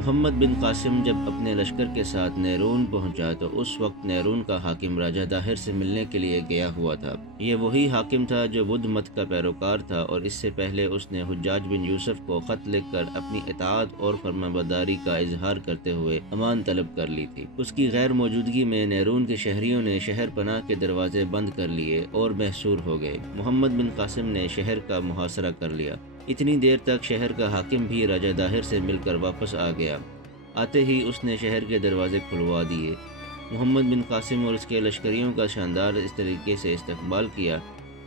محمد بن قاسم جب اپنے لشکر کے ساتھ نیرون پہنچا تو اس وقت نیرون کا حاکم راجہ داہر سے ملنے کے لیے گیا ہوا تھا۔ یہ وہی حاکم تھا جو بدھ مت کا پیروکار تھا، اور اس سے پہلے اس نے حجاج بن یوسف کو خط لکھ کر اپنی اطاعت اور فرمانبرداری کا اظہار کرتے ہوئے امان طلب کر لی تھی۔ اس کی غیر موجودگی میں نیرون کے شہریوں نے شہر پناہ کے دروازے بند کر لیے اور محصور ہو گئے۔ محمد بن قاسم نے شہر کا محاصرہ کر لیا۔ اتنی دیر تک شہر کا حاکم بھی راجہ داہر سے مل کر واپس آ گیا۔ آتے ہی اس نے شہر کے دروازے کھلوا دیے۔ محمد بن قاسم اور اس کے لشکریوں کا شاندار اس طریقے سے استقبال کیا،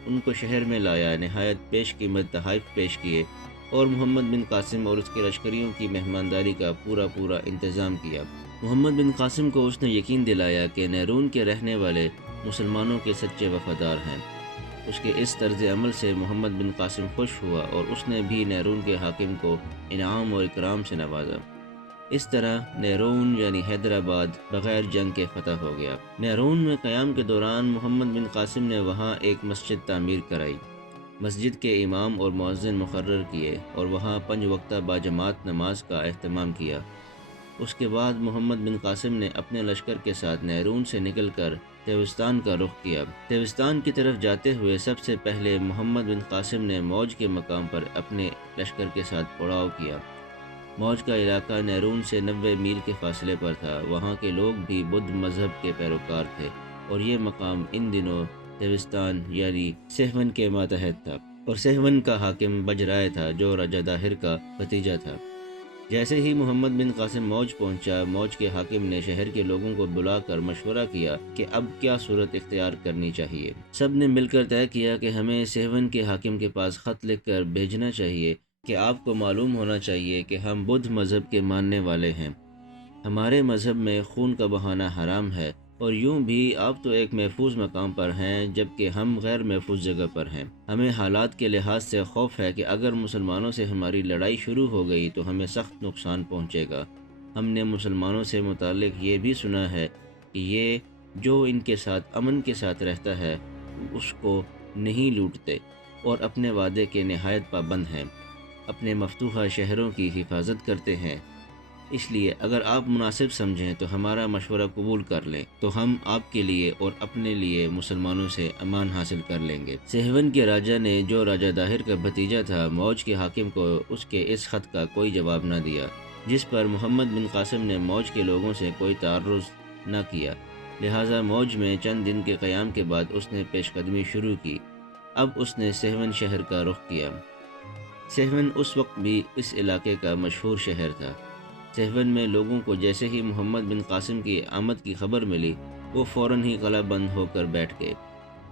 ان کو شہر میں لایا، نہایت پیش قیمت تحائف پیش کیے، اور محمد بن قاسم اور اس کے لشکریوں کی مہمانداری کا پورا انتظام کیا۔ محمد بن قاسم کو اس نے یقین دلایا کہ نیرون کے رہنے والے مسلمانوں کے سچے وفادار ہیں۔ اس کے اس طرز عمل سے محمد بن قاسم خوش ہوا اور اس نے بھی نیرون کے حاکم کو انعام اور اکرام سے نوازا۔ اس طرح نیرون یعنی حیدرآباد بغیر جنگ کے فتح ہو گیا۔ نیرون میں قیام کے دوران محمد بن قاسم نے وہاں ایک مسجد تعمیر کرائی، مسجد کے امام اور مؤذن مقرر کیے اور وہاں 5 وقتہ باجماعت نماز کا اہتمام کیا۔ اس کے بعد محمد بن قاسم نے اپنے لشکر کے ساتھ نیرون سے نکل کر تیوستان کا رخ کیا۔ تیوستان کی طرف جاتے ہوئے سب سے پہلے محمد بن قاسم نے موج کے مقام پر اپنے لشکر کے ساتھ پڑاؤ کیا۔ موج کا علاقہ نیرون سے 90 میل کے فاصلے پر تھا۔ وہاں کے لوگ بھی بدھ مذہب کے پیروکار تھے، اور یہ مقام ان دنوں تیوستان یعنی سہون کے ماتحت تھا، اور سہون کا حاکم بجرائے تھا جو راجہ داہر کا بھتیجا تھا۔ جیسے ہی محمد بن قاسم موج پہنچا، موج کے حاکم نے شہر کے لوگوں کو بلا کر مشورہ کیا کہ اب کیا صورت اختیار کرنی چاہیے۔ سب نے مل کر طے کیا کہ ہمیں سہون کے حاکم کے پاس خط لکھ کر بھیجنا چاہیے کہ آپ کو معلوم ہونا چاہیے کہ ہم بدھ مذہب کے ماننے والے ہیں، ہمارے مذہب میں خون کا بہانا حرام ہے، اور یوں بھی آپ تو ایک محفوظ مقام پر ہیں جبکہ ہم غیر محفوظ جگہ پر ہیں۔ ہمیں حالات کے لحاظ سے خوف ہے کہ اگر مسلمانوں سے ہماری لڑائی شروع ہو گئی تو ہمیں سخت نقصان پہنچے گا۔ ہم نے مسلمانوں سے متعلق یہ بھی سنا ہے کہ یہ جو ان کے ساتھ امن کے ساتھ رہتا ہے اس کو نہیں لوٹتے اور اپنے وعدے کے نہایت پابند ہیں، اپنے مفتوحہ شہروں کی حفاظت کرتے ہیں۔ اس لیے اگر آپ مناسب سمجھیں تو ہمارا مشورہ قبول کر لیں، تو ہم آپ کے لیے اور اپنے لیے مسلمانوں سے امان حاصل کر لیں گے۔ سہون کے راجہ نے، جو راجہ داہر کا بھتیجا تھا، موج کے حاکم کو اس کے اس خط کا کوئی جواب نہ دیا، جس پر محمد بن قاسم نے موج کے لوگوں سے کوئی تعرض نہ کیا، لہٰذا موج میں چند دن کے قیام کے بعد اس نے پیش قدمی شروع کی۔ اب اس نے سہون شہر کا رخ کیا۔ سہون اس وقت بھی اس علاقے کا مشہور شہر تھا۔ سہون میں لوگوں کو جیسے ہی محمد بن قاسم کی آمد کی خبر ملی، وہ فوراً ہی قلعہ بند ہو کر بیٹھ گئے۔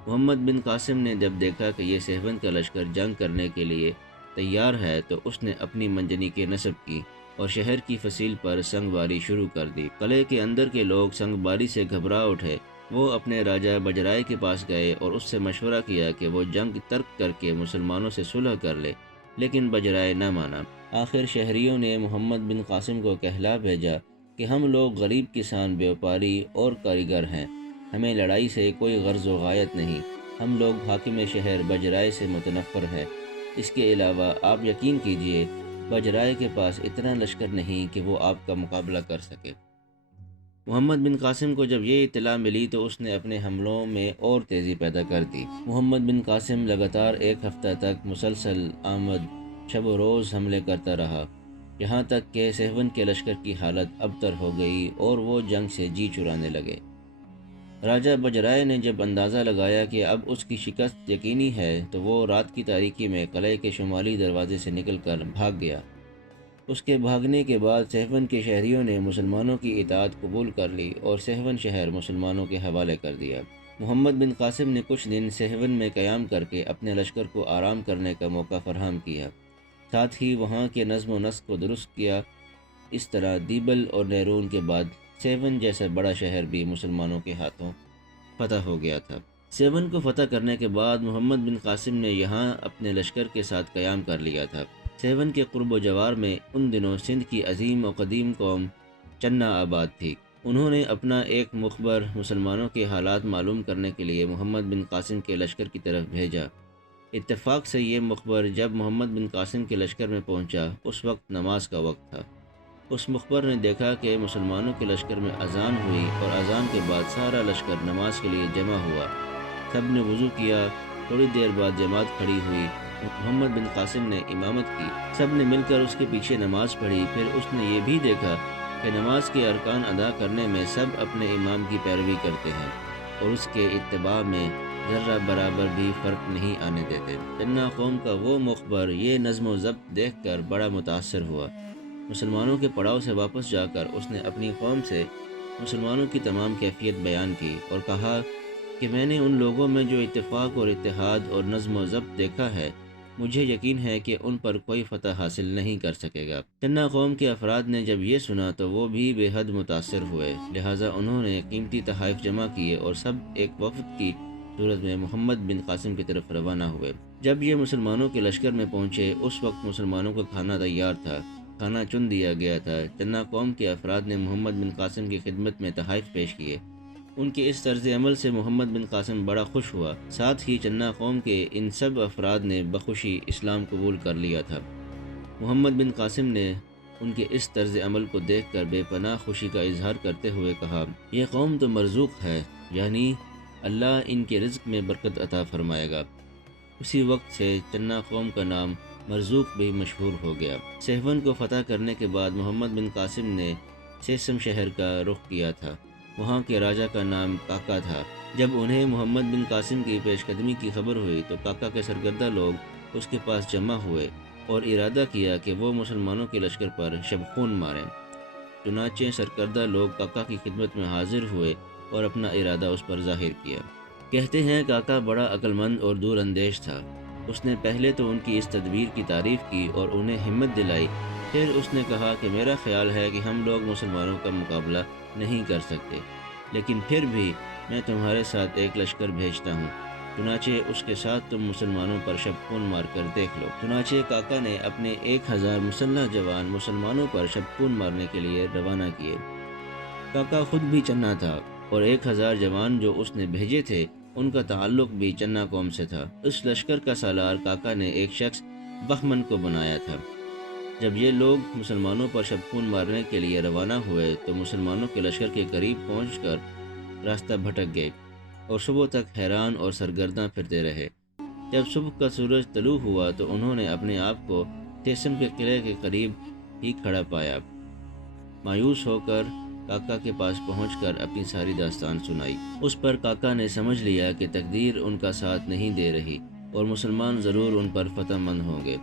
محمد بن قاسم نے جب دیکھا کہ یہ سہون کا لشکر جنگ کرنے کے لیے تیار ہے تو اس نے اپنی منجنی کے نصب کی اور شہر کی فصیل پر سنگ باری شروع کر دی۔ قلعے کے اندر کے لوگ سنگ باری سے گھبرا اٹھے۔ وہ اپنے راجہ بجرائے کے پاس گئے اور اس سے مشورہ کیا کہ وہ جنگ ترک کر کے مسلمانوں سے صلح کر لے، لیکن بجرائے نہ مانا۔ آخر شہریوں نے محمد بن قاسم کو کہلا بھیجا کہ ہم لوگ غریب کسان، بیوپاری اور کاریگر ہیں، ہمیں لڑائی سے کوئی غرض و غایت نہیں، ہم لوگ حاکم شہر بجرائے سے متنفر ہیں۔ اس کے علاوہ آپ یقین کیجئے بجرائے کے پاس اتنا لشکر نہیں کہ وہ آپ کا مقابلہ کر سکے۔ محمد بن قاسم کو جب یہ اطلاع ملی تو اس نے اپنے حملوں میں اور تیزی پیدا کر دی۔ محمد بن قاسم لگاتار 1 ہفتہ تک مسلسل آمد شب و روز حملے کرتا رہا، یہاں تک کہ سہون کے لشکر کی حالت ابتر ہو گئی اور وہ جنگ سے جی چرانے لگے۔ راجہ بجرائے نے جب اندازہ لگایا کہ اب اس کی شکست یقینی ہے تو وہ رات کی تاریکی میں قلعے کے شمالی دروازے سے نکل کر بھاگ گیا۔ اس کے بھاگنے کے بعد سہون کے شہریوں نے مسلمانوں کی اطاعت قبول کر لی اور سہون شہر مسلمانوں کے حوالے کر دیا۔ محمد بن قاسم نے کچھ دن سہون میں قیام کر کے اپنے لشکر کو آرام کرنے کا موقع فراہم کیا، ساتھ ہی وہاں کے نظم و نسق کو درست کیا۔ اس طرح دیبل اور نیرون کے بعد سہون جیسا بڑا شہر بھی مسلمانوں کے ہاتھوں فتح ہو گیا تھا۔ سہون کو فتح کرنے کے بعد محمد بن قاسم نے یہاں اپنے لشکر کے ساتھ قیام کر لیا تھا۔ سہون کے قرب و جوار میں ان دنوں سندھ کی عظیم و قدیم قوم چنا آباد تھی۔ انہوں نے اپنا ایک مخبر مسلمانوں کے حالات معلوم کرنے کے لیے محمد بن قاسم کے لشکر کی طرف بھیجا۔ اتفاق سے یہ مخبر جب محمد بن قاسم کے لشکر میں پہنچا اس وقت نماز کا وقت تھا۔ اس مخبر نے دیکھا کہ مسلمانوں کے لشکر میں اذان ہوئی اور اذان کے بعد سارا لشکر نماز کے لیے جمع ہوا۔ سب نے وضو کیا۔ تھوڑی دیر بعد جماعت کھڑی ہوئی۔ محمد بن قاسم نے امامت کی۔ سب نے مل کر اس کے پیچھے نماز پڑھی۔ پھر اس نے یہ بھی دیکھا کہ نماز کے ارکان ادا کرنے میں سب اپنے امام کی پیروی کرتے ہیں اور اس کے اتباع میں ذرہ برابر بھی فرق نہیں آنے دیتے۔ چنا قوم کا وہ مخبر یہ نظم و ضبط دیکھ کر بڑا متاثر ہوا۔ مسلمانوں کے پڑاؤ سے واپس جا کر اس نے اپنی قوم سے مسلمانوں کی تمام کیفیت بیان کی اور کہا کہ میں نے ان لوگوں میں جو اتفاق اور اتحاد اور نظم و ضبط دیکھا ہے، مجھے یقین ہے کہ ان پر کوئی فتح حاصل نہیں کر سکے گا۔ چنا قوم کے افراد نے جب یہ سنا تو وہ بھی بے حد متاثر ہوئے، لہٰذا انہوں نے قیمتی تحائف جمع کیے اور سب ایک وفد کی صورت میں محمد بن قاسم کی طرف روانہ ہوئے۔ جب یہ مسلمانوں کے لشکر میں پہنچے، اس وقت مسلمانوں کا کھانا تیار تھا، کھانا چن دیا گیا تھا۔ چنا قوم کے افراد نے محمد بن قاسم کی خدمت میں تحائف پیش کیے۔ ان کے اس طرز عمل سے محمد بن قاسم بڑا خوش ہوا۔ ساتھ ہی چنا قوم کے ان سب افراد نے بخوشی اسلام قبول کر لیا تھا۔ محمد بن قاسم نے ان کے اس طرز عمل کو دیکھ کر بے پناہ خوشی کا اظہار کرتے ہوئے کہا، یہ قوم تو مرزوق ہے، یعنی اللہ ان کے رزق میں برکت عطا فرمائے گا۔ اسی وقت سے چنا قوم کا نام مرزوق بھی مشہور ہو گیا۔ سیہون کو فتح کرنے کے بعد محمد بن قاسم نے سیسم شہر کا رخ کیا تھا۔ وہاں کے راجہ کا نام کاکا تھا۔ جب انہیں محمد بن قاسم کی پیش قدمی کی خبر ہوئی تو کاکا کے سرکردہ لوگ اس کے پاس جمع ہوئے اور ارادہ کیا کہ وہ مسلمانوں کے لشکر پر شبخون ماریں۔ چنانچہ سرکردہ لوگ کاکا کی خدمت میں حاضر ہوئے اور اپنا ارادہ اس پر ظاہر کیا۔ کہتے ہیں کاکا بڑا عقل مند اور دور اندیش تھا۔ اس نے پہلے تو ان کی اس تدبیر کی تعریف کی اور انہیں ہمت دلائی۔ پھر اس نے کہا کہ میرا خیال ہے کہ ہم لوگ مسلمانوں کا مقابلہ نہیں کر سکتے، لیکن پھر بھی میں تمہارے ساتھ ایک لشکر بھیجتا ہوں، چنانچہ اس کے ساتھ تم مسلمانوں پر شبخون مار کر دیکھ لو۔ چنانچہ کاکا نے اپنے 1000 مسلح جوان مسلمانوں پر شبخون مارنے کے لیے روانہ کیے۔ کاکا خود بھی چنا تھا اور 1000 جوان جو اس نے بھیجے تھے ان کا تعلق بھی چنا قوم سے تھا۔ اس لشکر کا سالار کاکا نے ایک شخص بہمن کو بنایا تھا۔ جب یہ لوگ مسلمانوں پر شبخون مارنے کے لیے روانہ ہوئے تو مسلمانوں کے لشکر کے قریب پہنچ کر راستہ بھٹک گئے اور صبح تک حیران اور سرگرداں پھرتے رہے۔ جب صبح کا سورج طلوع ہوا تو انہوں نے اپنے آپ کو سیسم کے قلعے کے قریب ہی کھڑا پایا۔ مایوس ہو کر کاکا کے پاس پہنچ کر اپنی ساری داستان سنائی۔ اس پر کاکا نے سمجھ لیا کہ تقدیر ان کا ساتھ نہیں دے رہی اور مسلمان ضرور ان پر فتح مند ہوں گے۔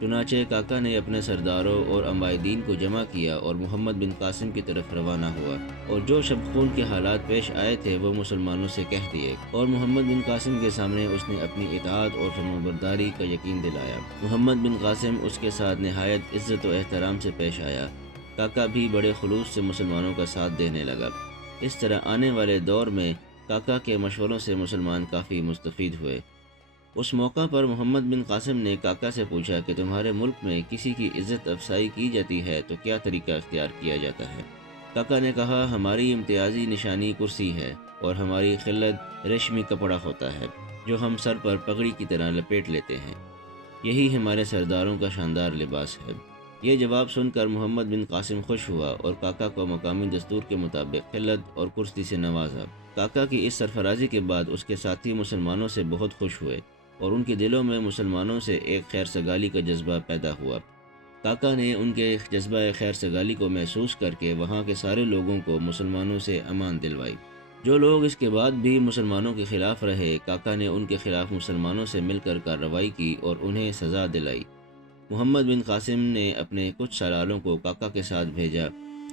چنانچہ کاکا نے اپنے سرداروں اور عمائدین کو جمع کیا اور محمد بن قاسم کی طرف روانہ ہوا اور جو شبخون کے حالات پیش آئے تھے وہ مسلمانوں سے کہہ دیے اور محمد بن قاسم کے سامنے اس نے اپنی اطاعت اور فرمانبرداری کا یقین دلایا۔ محمد بن قاسم اس کے ساتھ نہایت عزت و احترام سے پیش آیا۔ کاکا بھی بڑے خلوص سے مسلمانوں کا ساتھ دینے لگا۔ اس طرح آنے والے دور میں کاکا کے مشوروں سے مسلمان کافی مستفید ہوئے۔ اس موقع پر محمد بن قاسم نے کاکا سے پوچھا کہ تمہارے ملک میں کسی کی عزت افزائی کی جاتی ہے تو کیا طریقہ اختیار کیا جاتا ہے؟ کاکا نے کہا، ہماری امتیازی نشانی کرسی ہے اور ہماری خلت ریشمی کپڑا ہوتا ہے جو ہم سر پر پگڑی کی طرح لپیٹ لیتے ہیں، یہی ہمارے سرداروں کا شاندار لباس ہے۔ یہ جواب سن کر محمد بن قاسم خوش ہوا اور کاکا کو مقامی دستور کے مطابق خلت اور کرسی سے نوازا۔ کاکا کی اس سرفرازی کے بعد اس کے ساتھی مسلمانوں سے بہت خوش ہوئے اور ان کے دلوں میں مسلمانوں سے ایک خیر سگالی کا جذبہ پیدا ہوا۔ کاکا نے ان کے جذبہ خیر سگالی کو محسوس کر کے وہاں کے سارے لوگوں کو مسلمانوں سے امان دلوائی۔ جو لوگ اس کے بعد بھی مسلمانوں کے خلاف رہے، کاکا نے ان کے خلاف مسلمانوں سے مل کر کارروائی کی اور انہیں سزا دلائی۔ محمد بن قاسم نے اپنے کچھ سالاروں کو کاکا کے ساتھ بھیجا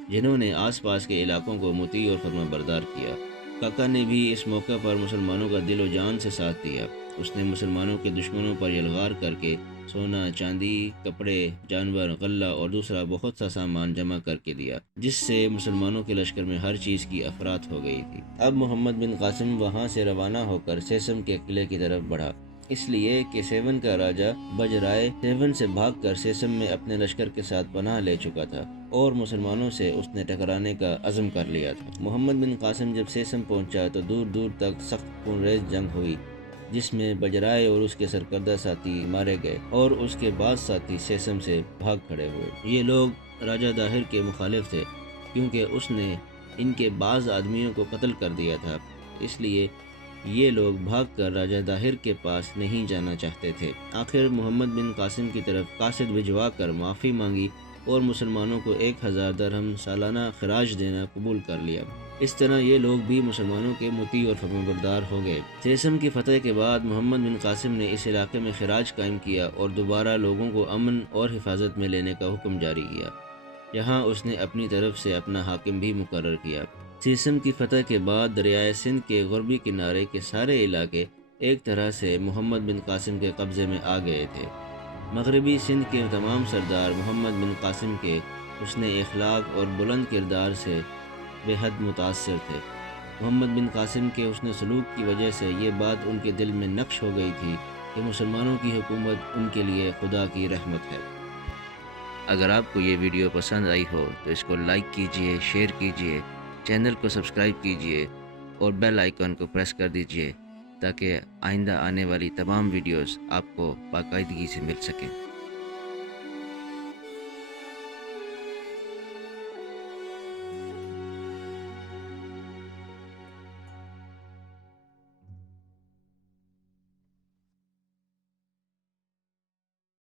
جنہوں نے آس پاس کے علاقوں کو مطیع اور فرمانبردار کیا۔ کاکا نے بھی اس موقع پر مسلمانوں کا دل و جان سے ساتھ دیا۔ اس نے مسلمانوں کے دشمنوں پر یلغار کر کے سونا، چاندی، کپڑے، جانور، غلہ اور دوسرا بہت سا سامان جمع کر کے دیا، جس سے مسلمانوں کے لشکر میں ہر چیز کی افراط ہو گئی تھی۔ اب محمد بن قاسم وہاں سے روانہ ہو کر سیسم کے قلعے کی طرف بڑھا، اس لیے کہ سیون کا راجہ بجرائے سیون سے بھاگ کر سیسم میں اپنے لشکر کے ساتھ پناہ لے چکا تھا اور مسلمانوں سے اس نے ٹکرانے کا عزم کر لیا تھا۔ محمد بن قاسم جب سیسم پہنچا تو دور دور تک سخت خونریز جنگ ہوئی، جس میں بجرائے اور اس کے سرکردہ ساتھی مارے گئے اور اس کے بعض ساتھی سیسم سے بھاگ کھڑے ہوئے۔ یہ لوگ راجہ داہر کے مخالف تھے، کیونکہ اس نے ان کے بعض آدمیوں کو قتل کر دیا تھا، اس لیے یہ لوگ بھاگ کر راجہ داہر کے پاس نہیں جانا چاہتے تھے۔ آخر محمد بن قاسم کی طرف قاصد بھجوا کر معافی مانگی اور مسلمانوں کو 1000 درہم سالانہ خراج دینا قبول کر لیا۔ اس طرح یہ لوگ بھی مسلمانوں کے مطیع اور فرمانبردار ہو گئے۔ سیسم کی فتح کے بعد محمد بن قاسم نے اس علاقے میں خراج قائم کیا اور دوبارہ لوگوں کو امن اور حفاظت میں لینے کا حکم جاری کیا۔ یہاں اس نے اپنی طرف سے اپنا حاکم بھی مقرر کیا۔ سیسم کی فتح کے بعد دریائے سندھ کے غربی کنارے کے سارے علاقے ایک طرح سے محمد بن قاسم کے قبضے میں آ گئے تھے۔ مغربی سندھ کے تمام سردار محمد بن قاسم کے حسن اخلاق اور بلند کردار سے بے حد متاثر تھے۔ محمد بن قاسم کے حسن سلوک کی وجہ سے یہ بات ان کے دل میں نقش ہو گئی تھی کہ مسلمانوں کی حکومت ان کے لیے خدا کی رحمت ہے۔ اگر آپ کو یہ ویڈیو پسند آئی ہو تو اس کو لائک کیجئے، شیئر کیجئے، چینل کو سبسکرائب کیجئے اور بیل آئیکن کو پریس کر دیجئے تاکہ آئندہ آنے والی تمام ویڈیوز آپ کو باقاعدگی سے مل سکیں۔